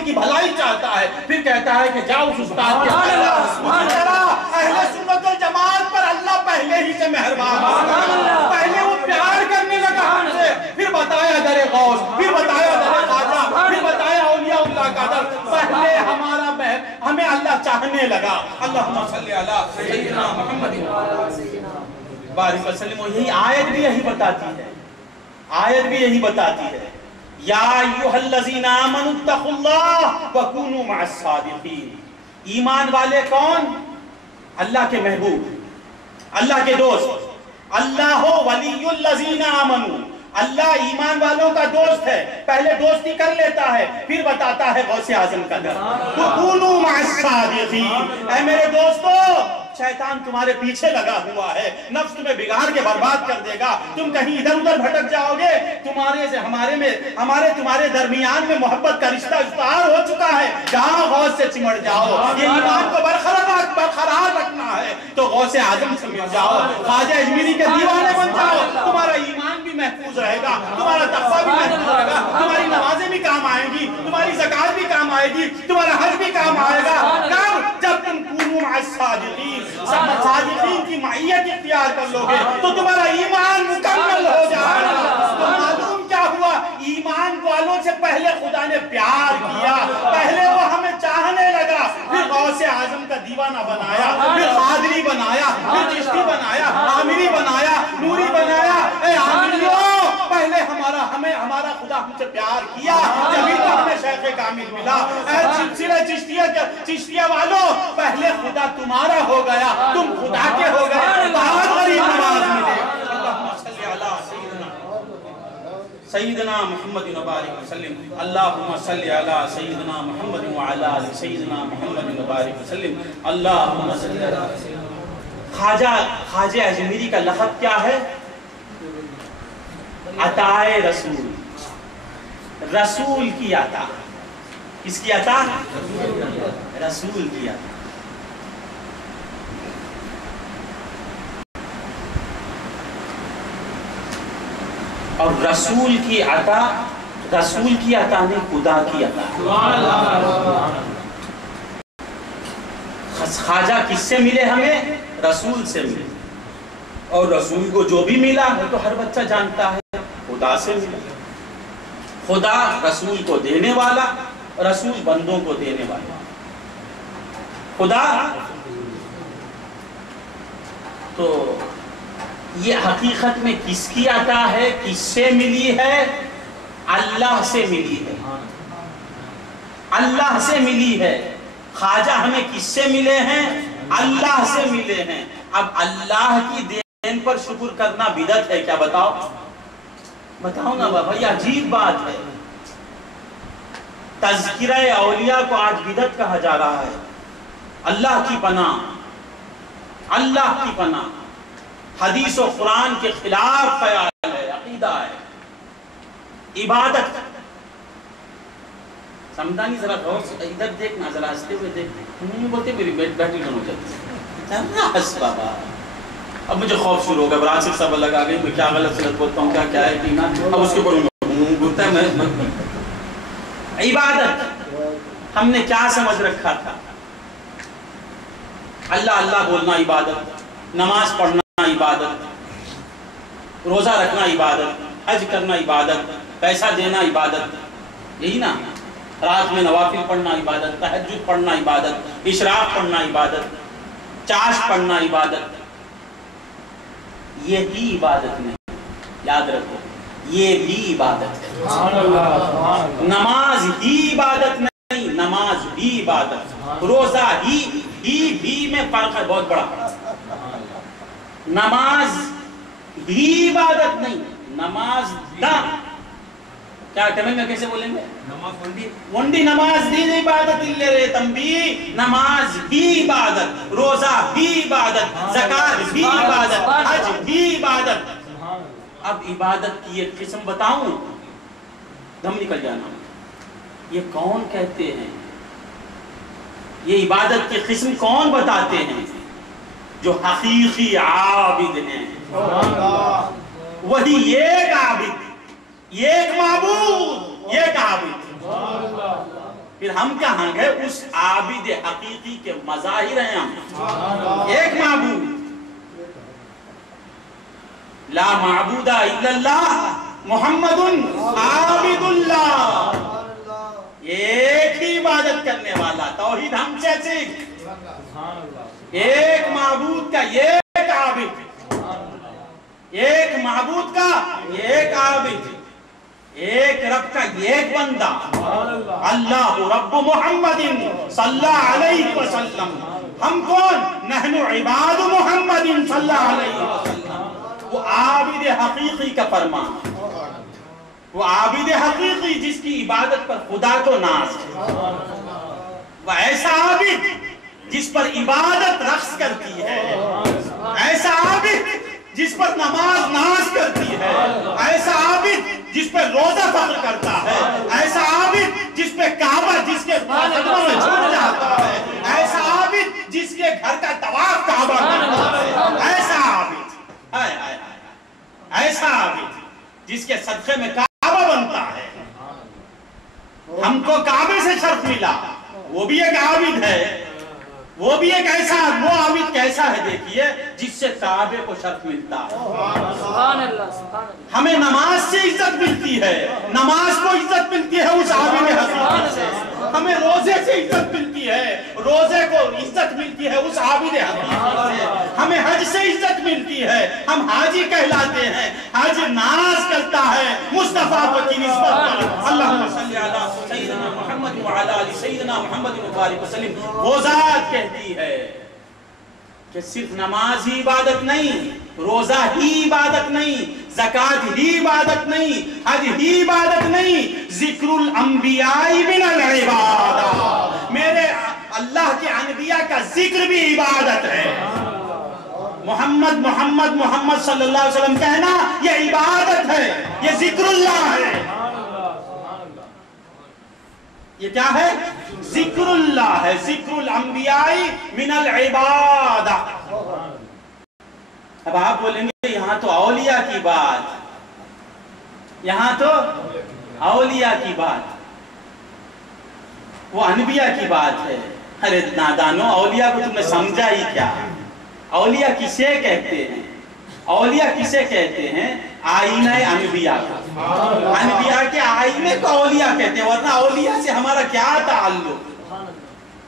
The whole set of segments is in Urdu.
کسی کی بھلائی چاہتا ہے پھر کہتا ہے کہ جاؤ اس استاد کے اہل سنت والجماعت پر اللہ پہلے ہی سے مہربان ہے، پہلے وہ پیار کرنے لگا ہم سے، پھر بتایا در غوث، پھر بتایا در خواجہ، پھر بتایا اولیاء اللہ کا در، پہلے ہمیں اللہ چاہنے لگا۔ اللہم صلی علی سیدنا محمد بارک وسلم۔ یہی آیت بھی یہی بتاتی ہے، آیت بھی یہی بتاتی ہے، یا ایھا الذین آمنوا اتقوا اللہ وکونوا مع الصادقین۔ ایمان والے کون؟ اللہ کے محبوب، اللہ کے دوست۔ اللہ ولی الذین آمنوا، اللہ ایمان والوں کا دوست ہے، پہلے دوستی کر لیتا ہے پھر بتاتا ہے غوث اعظم کا در۔ وکونوا مع الصادقین، اے میرے دوستو شیطان تمہارے پیچھے لگا ہوا ہے، نفس تمہیں بگاڑ کے برباد کر دے گا، تم کہیں ادھر ادھر بھٹک جاؤ گے، تمہارے درمیان میں محبت کا رشتہ استعار ہو چکا ہے، جہاں غوث سے چمڑ جاؤ۔ یہ ایمان کو برقرار رکھنا ہے تو غوث اعظم سے مل جاؤ، خواجہ اجمیری کے دیوانے بن جاؤ، تمہارا ایمان بھی محفوظ رہے گا، تمہارا تقویٰ بھی محفوظ رہے گا، تمہاری نمازیں بھی کام آئیں گی، تمہاری زکوٰۃ بھی کام آئے گی، تمہارا حج بھی کام آئے گا۔ کب؟ جب تم کونوا مع الصادقین، صادقین کی معیت اختیار کر لو گے تو تمہارا ایمان مکمل ہو جائے گا۔ تو معلوم کیا ہوا؟ ایمان والوں سے پہلے خدا نے پیار کیا، پہلے وہ ہمیں چاہنے لگا، پھر غوث اعظم کا دیوانہ بنایا، پھر قادری بنایا، پھر چشتی بنایا، عامری بنایا، نوری بنایا۔ اے عامریوں، پہلے ہمارا خدا ہم سے پیار کیا، جبھی تو ہمیں شیخ کامل ملا۔ اے سلسلہ چشتیہ والوں، پہلے خدا تمہارا ہو گیا، تم خدا کے ہو گئے، بہت غریب نواز ملے۔ اللہم صلی علی سیدنا محمد وبارک وسلم، اللہم صلی علی سیدنا محمد وعلی آل سیدنا محمد وبارک وسلم، اللہم صلی علی خواجہ اجمیری کا لقب کیا ہے؟ عطائے رسول، رسول کی عطا۔ کس کی عطا؟ رسول کی عطا۔ اور رسول کی عطا نہیں، خدا کی عطا۔ خواجہ کس سے ملے ہمیں؟ رسول سے ملے، اور رسول کو جو بھی ملا وہ تو ہر بچہ جانتا ہے خدا سے ملا۔ خدا رسول کو دینے والا، رسول بندوں کو دینے والا۔ خدا تو یہ حقیقت میں کس کی عطا ہے، کس سے ملی ہے؟ اللہ سے ملی ہے، اللہ سے ملی ہے۔ خواجہ ہمیں کس سے ملے ہیں؟ اللہ سے ملے ہیں۔ اب اللہ کی دین پر شکر کرنا بدعت ہے کیا؟ بتاؤ نا بابا، یہ عجیب بات ہے۔ تذکرہ اولیاء کو آج بدعت کہا جا رہا ہے۔ اللہ کی پناہ، اللہ کی پناہ، حدیث و قرآن کے خلاف خیال ہے، عقیدہ ہے، عبادت۔ سمجھا نہیں؟ ذرا غور سے ادھر دیکھنا، ذرا ہنستے ہوئے دیکھ، نہیں بولتے میری بیٹی ڈن ہو جاتی ہے، ہنس بابا۔ اب مجھے خوف شروع ہو گیا، براسک صاحب لگا گئی، میں کیا غلط سلط بولتا ہوں، کیا ہے پینا، اب اس کے اوپر گھرتا ہے۔ میں عبادت ہم نے کیا سمجھ رکھا تھا؟ اللہ اللہ بولنا عبادت، نماز پڑھنا عبادت، روزہ رکھنا عبادت، حج کرنا عبادت، پیسہ دینا عبادت، یہی نا؟ رات میں نوافل پڑھنا عبادت، تہجد پڑھنا عبادت، اشراق پڑھنا عبادت، چاش پڑھنا عبادت۔ یہ بھی عبادت نہیں، یاد رکھو، یہ بھی عبادت ہے۔ نماز ہی عبادت نہیں، نماز بھی عبادت، روزہ ہی میں فرق ہے، بہت بڑا۔ نماز ہی عبادت نہیں، نماز دا کیا تمہیں میں کیسے بولیں گے؟ ونڈی نماز دی عبادت اللہ رے تنبی، نماز بھی عبادت، روزہ بھی عبادت، زکاة بھی عبادت، حج بھی عبادت۔ اب عبادت کی ایک قسم بتاؤں، دم نکل جانا، یہ کون کہتے ہیں؟ یہ عبادت کی قسم کون بتاتے ہیں؟ جو حقیقی عابد ہیں، وہی ایک عابد، ایک معبود، ایک عابد۔ پھر ہم کہاں گئے؟ اس عابد حقیقی کے مظاہر ہیں ہم. ایک معبود، لا معبود الا اللہ محمد عابد اللہ، ایک ہی عبادت کرنے والا. توحید ہم سے سیکھ، ایک معبود کا ایک عابد، ایک معبود کا ایک عابد، ایک رب کا ایک بندہ. اللہ رب محمد صلی اللہ علیہ وسلم. ہم کون؟ نحن عباد محمد صلی اللہ علیہ وسلم. وہ عابد حقیقی کا فرمان، وہ عابد حقیقی جس کی عبادت پر خدا کو ناز ہے. وہ ایسا عابد جس پر عبادت رقص کرتی ہے، ایسا عابد جس پر نماز ناز کرتی ہے، ایسا عابد جس پر روزہ فخر کرتا ہے، ایسا عابد جس پہ کعبہ جس کے قدموں میں جھک جاتا ہے، ایسا عابد جس کے گھر کا طواف کعبہ کرتا ہے، ایسا عابد، ایسا عابد جس کے صدقے میں کعبہ بنتا ہے. ہم کو کعبے سے شرف ملا، وہ بھی ایک عابد ہے. وہ بھی ایک ایسا، وہ عابد کیسا ہے دیکھیے جس سے کعبے کو شرف ملتا ہے. سبحان اللہ، سبحان اللہ. ہمیں نماز سے عزت ملتی ہے، نماز کو عزت ملتی ہے اس عابد حقیقی سے. ہمیں روزے سے عزت ملتی ہے، روزے کو عزت ملتی ہے اس عابد حقیقی سے. ہمیں حج سے عزت ملتی ہے، ہم حاجی کہلاتے ہیں. حج ناز کرتا ہے مصطفیٰ کی نسبت پر. اللہم صلی علی سیدنا محمد وعلی آل سیدنا محمد مبارک وسلم. وہ ذات کہتی ہے کہ صرف نماز ہی عبادت نہیں، روزہ ہی عبادت نہیں، زکوٰۃ ہی عبادت نہیں، حج ہی عبادت نہیں، ذکر الانبیاء من العبادہ. میرے اللہ کے انبیاء کا ذکر بھی عبادت ہے. محمد محمد محمد صلی اللہ علیہ وسلم کہنا یہ عبادت ہے، یہ ذکر اللہ ہے. یہ کیا ہے؟ ذکر اللہ ہے. ذکر الانبیاء من العبادہ. اب آپ بولیں گے یہاں تو اولیاء کی بات، یہاں تو اولیاء کی بات، وہ انبیاء کی بات ہے. ارے نادانو، اولیاء کو تم نے سمجھا ہی کیا؟ اولیاء کسے کہتے ہیں؟ اولیاء کسے کہتے ہیں؟ آئینہ انبیاء کا. انبیاء کے آئینے کو اولیاء کہتے ہیں، ورنہ اولیاء سے ہمارا کیا تعلق؟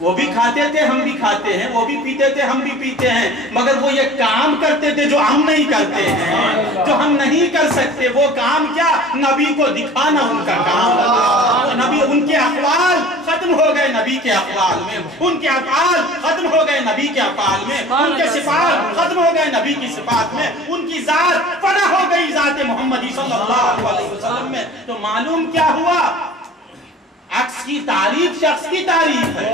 وہ بھی کھاتے تھے، ہم بھی کھاتے ہیں، وہ بھی پیتے تھے، ہم بھی پیتے ہیں، مگر وہ یہ کام کرتے تھے جو ہم نہیں کرتے ہیں، جو ہم نہیں کر سکتے. وہ کام کیا؟ نبی کو دکھانا ان کا کام. نبی، ان کے اقوال ختم ہو گئے نبی کے اقوال میں، ان کے افعال ختم ہو گئے نبی کے افعال میں، ان کے صفات ختم ہو گئے نبی کی صفات میں، ان کی ذات فنا ہو گئی ذات محمدی صلی اللہ علیہ وسلم میں. تو معلوم کیا ہوا؟ عکس کی تعریف شخص کی تعریف ہے،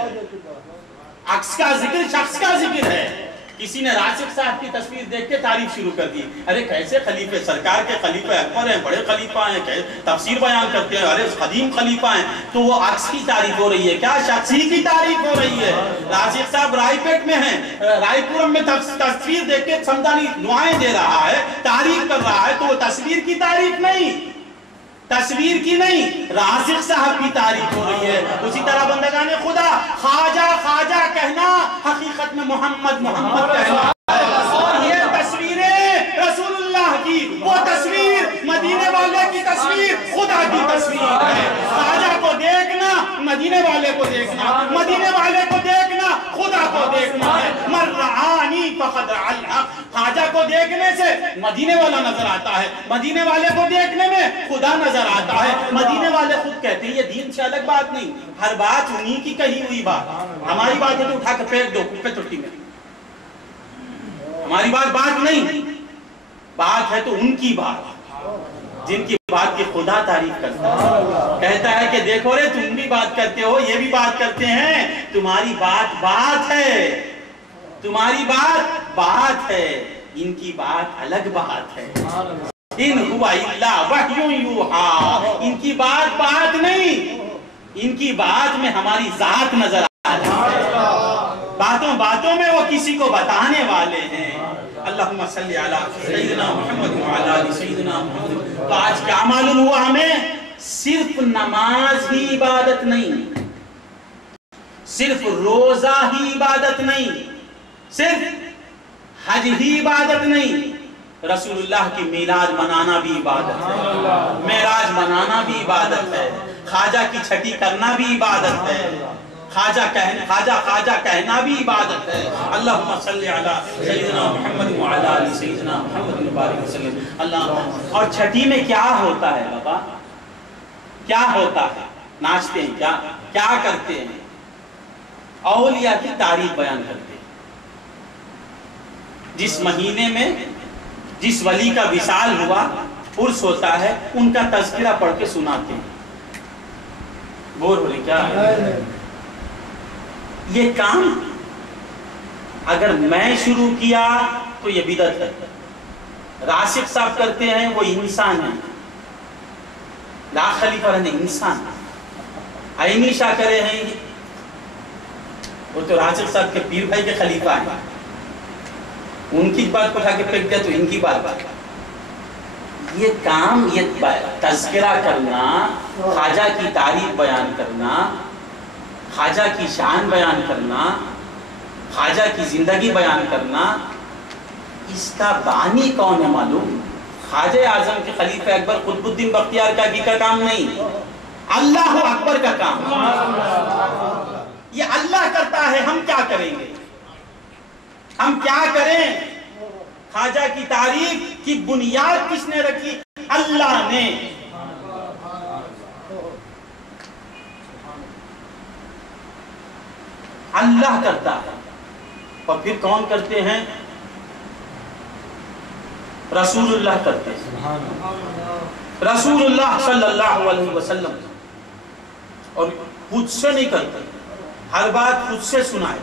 عکس کا ذکر شخص کا ذکر ہے. کسی نے راشد صاحب کی تصویر دیکھ کے تعریف شروع کر دی. ارے کیسے خلیفے، سرکار کے خلیفے اکبر ہیں، بڑے خلیفہ ہیں، تفسیر بیان کرتے ہیں، ارے قدیم خلیفہ ہیں. تو وہ عکس کی تعریف ہو رہی ہے کیا؟ شخص ہی کی تعریف ہو رہی ہے. راشد صاحب رائے پیٹ میں ہیں، رائے پورم میں تصویر دیکھ کے سمدانی دعائیں دے رہا ہے، تعریف کر رہا ہے. تو وہ تصویر کی تعریف نہیں، تصویر کی نہیں، رازق صاحب کی تعریف ہو رہی ہے. اسی طرح بندگان خدا خواجہ خواجہ کہنا حقیقت میں محمد محمد کہنا ہے. یہ تصویریں رسول اللہ کی، وہ تصویر مدینے والے کی تصویر خدا کی تصویر ہے. خواجہ کو دیکھنا مدینے والے کو دیکھنا، مدینے والے کو دیکھنا خدا کو دیکھنا ہے. من رعانی فقد رعا الحق. خواجہ کو دیکھنے سے مدینے والا نظر آتا ہے، مدینے والے کو دیکھنے میں خدا نظر آتا ہے. مدینے والے خود کہتے ہیں یہ دین سے الگ بات نہیں، ہر بات انہی کی کہی ہوئی بات. ہماری بات ہے تو اٹھا کے پھینک دو کپے ٹوٹی میں. ہماری بات نہیں، بات ہے تو ان کی بات، جن کی بات کی خدا تعریف کرتا ہے. کہتا ہے کہ دیکھو رے تم بھی بات کرتے ہو، یہ بھی بات کرتے ہیں، تمہاری بات ہے، تمہاری بات ہے، ان کی بات الگ بات ہے. ان ہوا الا وحی یوحا. ان کی بات نہیں، ان کی بات میں ہماری ذات نظر آتی ہے. باتوں میں وہ کسی کو بتانے والے ہیں. اللہم صلی علی سیدنا محمد وعلی آل سیدنا محمد. تو آج کیا معلوم ہوا ہمیں؟ صرف نماز ہی عبادت نہیں، صرف روزہ ہی عبادت نہیں، صرف حج ہی عبادت نہیں، رسول اللہ کی میلاد منانا بھی عبادت ہے، معراج منانا بھی عبادت ہے، خواجہ کی چھٹی کرنا بھی عبادت ہے، خواجہ کہنا بھی عبادت ہے۔ اللہم صلی علی سیدنا محمد وعلی آل سیدنا محمد مبارک وسلم۔ اللہ، اور چھٹی میں کیا ہوتا ہے بابا؟ کیا ہوتا ہے؟ ناچتے ہیں کیا کرتے ہیں؟ اولیاء کی تعریف بیان کرتے ہیں۔ جس مہینے میں جس ولی کا وصال ہوا، عرس ہوتا ہے، ان کا تذکرہ پڑھ کے سناتے ہیں۔ بور ہو رہے کیا ہے؟ یہ کام اگر میں شروع کیا تو یہ بدعت ہے۔ راشد صاحب کرتے ہیں، وہ انسان ہیں، لا خلیفہ رہنے انسان، عینی شاہ کرے ہیں، وہ تو راشد صاحب کے پیر بھائی کے خلیفہ ہیں، ان کی بات کو اٹھا کے پھینک دیا تو ان کی بات۔ یہ کام، یہ تذکرہ کرنا، خواجہ کی تعریف بیان کرنا، خواجہ کی شان بیان کرنا، خواجہ کی زندگی بیان کرنا، اس کا بانی کون ہے معلوم؟ خواجہ اعظم کے خلیفہ اکبر قطب الدین بختیار کاکی کا کام نہیں، اللہ اکبر کا کام۔ یہ اللہ کرتا ہے، ہم کیا کریں گے؟ ہم کیا کریں؟ خواجہ کی تعریف کی بنیاد کس نے رکھی؟ اللہ نے۔ اللہ کرتا ہے، اور پھر کون کرتے ہیں؟ رسول اللہ کرتے ہیں، رسول اللہ صلی اللہ علیہ وسلم، اور خود سے نہیں کرتے، ہر بات خود سے سنائے۔